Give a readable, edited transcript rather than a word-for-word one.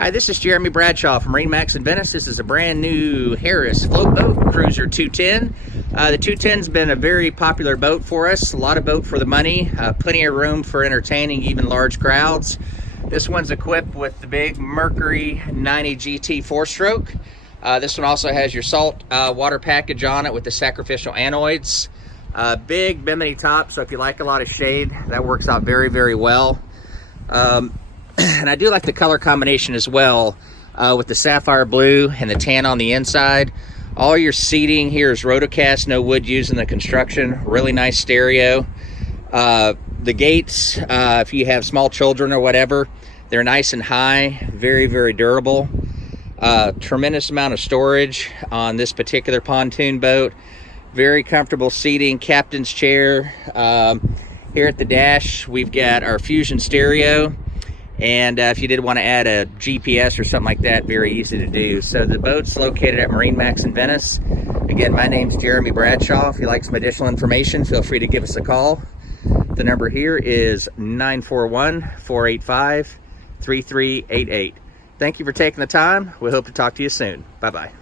Hi, this is Jeremy Bradshaw from MarineMax Venice. This is a brand new Harris float boat, Cruiser 210. The 210's been a very popular boat for us. A lot of boat for the money, plenty of room for entertaining even large crowds. This one's equipped with the big Mercury 90 GT 4-stroke. This one also has your salt water package on it with the sacrificial anoids. Big Bimini top, so if you like a lot of shade, that works out very, very well. And I do like the color combination as well, with the sapphire blue and the tan on the inside. All your seating here is rotocast, no wood used in the construction. Really nice stereo. The gates, if you have small children or whatever, they're nice and high, very, very durable. Tremendous amount of storage on this particular pontoon boat. Very comfortable seating, captain's chair. Here at the dash, we've got our Fusion stereo. And if you did want to add a GPS or something like that, very easy to do. So the boat's located at MarineMax in Venice. Again, my name's Jeremy Bradshaw. If you'd like some additional information, feel free to give us a call. The number here is 941-485-3388. Thank you for taking the time. We hope to talk to you soon. Bye-bye.